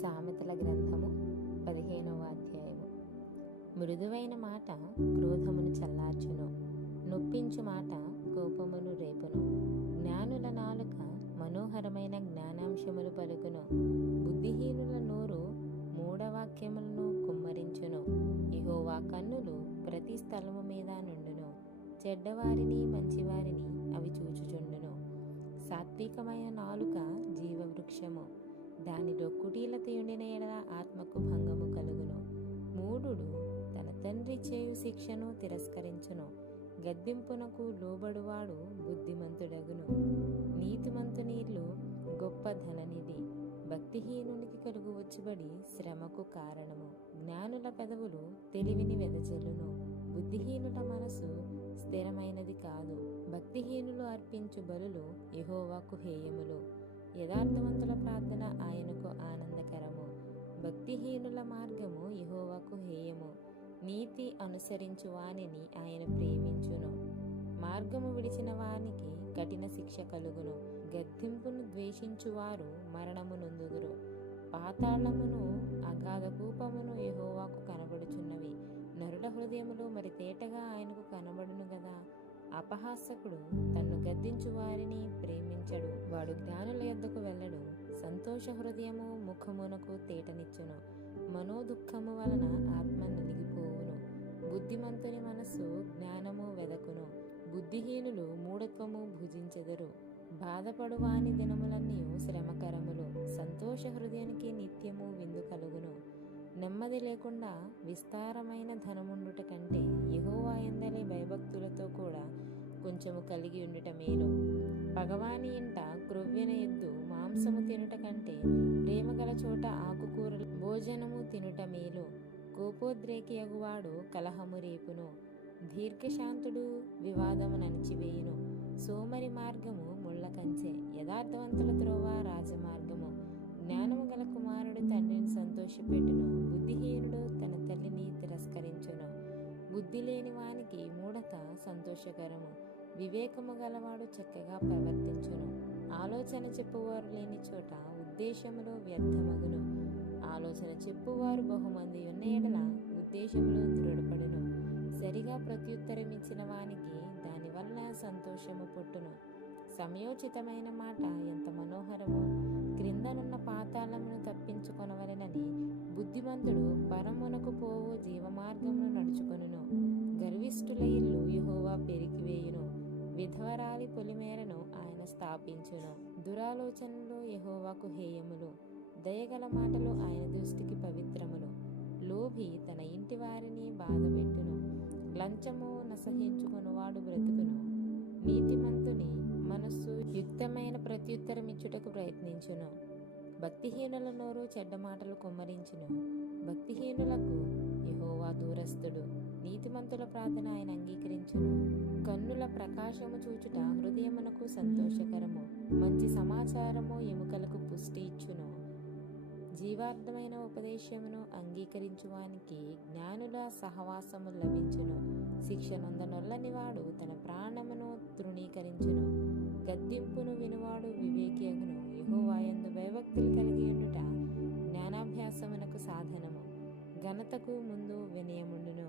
సామెతల గ్రంథము 15వ అధ్యాయము. మృదువైన మాట క్రోధమును చల్లార్చును, నొప్పించు మాట కోపమును రేపును. జ్ఞానుల నాలుక మనోహరమైన జ్ఞానాంశములు పలుకును, బుద్ధిహీనుల నోరు మూఢవాక్యములను కుమ్మరించును. యెహోవా కన్నులు ప్రతి స్థలము మీద నుండును, చెడ్డవారిని మంచివారిని అవి చూచుచుండును. సాత్వికమైన నాలుక జీవవృక్షము, దానిలో కుటీలత ఉండిన ఎడల ఆత్మకు భంగము కలుగును. మూఢుడు తన తండ్రి చేయు శిక్షను తిరస్కరించును, గద్దింపునకు లోబడువాడు బుద్ధిమంతుడగును. నీతిమంతుని ఇల్లు గొప్ప ధననిధి, భక్తిహీనునికి కలుగు వచ్చుబడి శ్రమకు కారణము. జ్ఞానుల పెదవులు తెలివిని వెదజల్లును, బుద్ధిహీనుల మనసు స్థిరమైనది కాదు. భక్తిహీనులు అర్పించు బలులు యెహోవాకు హేయములు, యథార్థవంతుల ప్రార్థన ఆయనకు ఆనందకరము. భక్తిహీనుల మార్గము యెహోవాకు హేయము, నీతి అనుసరించు వానిని ఆయన ప్రేమించును. మార్గము విడిచిన వానికి కఠిన శిక్ష కలుగును, గద్దింపును ద్వేషించువారు మరణము నొందుదురు. పాతాళమును అగాధ కూపమును యెహోవాకు కనబడుచున్నవి, నరుల హృదయములు మరి తేటగా ఆయనకు కనబడును గదా. అపహాసకుడు తన్ను గద్దించు వారిని ప్రేమించడు, వాడు జ్ఞానుల యొద్దకు వెళ్ళడు. సంతోష హృదయము ముఖమునకు తేటనిచ్చును, మనోదుఃఖము వలన ఆత్మ నలిగిపోవును. బుద్ధిమంతుని మనస్సు జ్ఞానము వెదకును, బుద్ధిహీనులు మూఢత్వము భుజించెదరు. బాధపడు వాని దినములన్నీ శ్రమకరములు, సంతోష హృదయానికి నిత్యము విందు కలుగును. నెమ్మది లేకుండా విస్తారమైన ధనముండుట కంటే యెహోవా యందలి భయభక్తులతో కూడా కొంచెము కలిగి ఉండుట మేలు. పగవాని ఇంట క్రొవ్వెన ఎద్దు మాంసము తినుట కంటే ప్రేమగల చోట ఆకుకూరల భోజనము తినుట మేలు. కోపోద్రేకి అగువాడు కలహము రేపును, దీర్ఘశాంతుడు వివాదము నణిచివేయును. సోమరి మార్గము ముళ్ళ కంచె, యథార్థవంతుల త్రోవ రాజమార్గము. జ్ఞానము గల కుమారుడు తండ్రిని సంతోషపెట్టును, బుద్ధిహీనుడు తన తల్లిని తిరస్కరించును. బుద్ధి లేని వానికి మూఢత సంతోషకరము, వివేకము గలవాడు చక్కగా ప్రవర్తించును. ఆలోచన చెప్పువారు లేని చోట ఉద్దేశములు వ్యర్థమగును, ఆలోచన చెప్పువారు బహుమంది ఉన్న ఎడల ఉద్దేశములు దృఢపడును. సరిగా ప్రత్యుత్తరమిచ్చిన వానికి దానివల్ల సంతోషము పుట్టును. సమయోచితమైన మాట ఎంత మనోహరము, క్రిందనున్న పాతాళమును తప్పించుకొనవలెనని బుద్ధిమంతుడు పరమునకు పోవు జీవమార్గమును నడుచుకొనును. గర్విష్ఠుల ఇల్లు యెహోవా పెరికివేయును, విధవరాలి పొలిమేరను ఆయన స్థాపించును. దురాలోచనలు యెహోవాకు హేయములు, దయగల మాటలు ఆయన దృష్టికి పవిత్రములు. లోభి తన ఇంటి వారిని బాధపెట్టును, లంచము నసహించుకొనువాడు బ్రతుకును. నీతిమంతుని మనస్సు యుక్తమైన ప్రత్యుత్తరమిచ్చుటకు ప్రయత్నించును, భక్తిహీనుల నోరు చెడ్డ మాటలు కుమ్మరించును. భక్తిహీనులకు యెహోవా దూరస్థుడు, నీతిమంతుల ప్రార్థన ఆయన అంగీకరించును. కన్నుల ప్రకాశము చూచుట హృదయమునకు సంతోషకరము, మంచి సమాచారము ఎముకలకు పుష్టి ఇచ్చును. జీవార్థమైన ఉపదేశమును అంగీకరించువానికి జ్ఞానుల సహవాసము లభించును. శిక్ష నొందనొల్లని వాడు తన ప్రాణమును తృణీకరించును, గద్దింపును వినువాడు వివేకి అగును. యెహోవా యందు భయభక్తులు కలిగి ఉండుట జ్ఞానాభ్యాసమునకు సాధనము, ఘనతకు ముందు వినయముండును.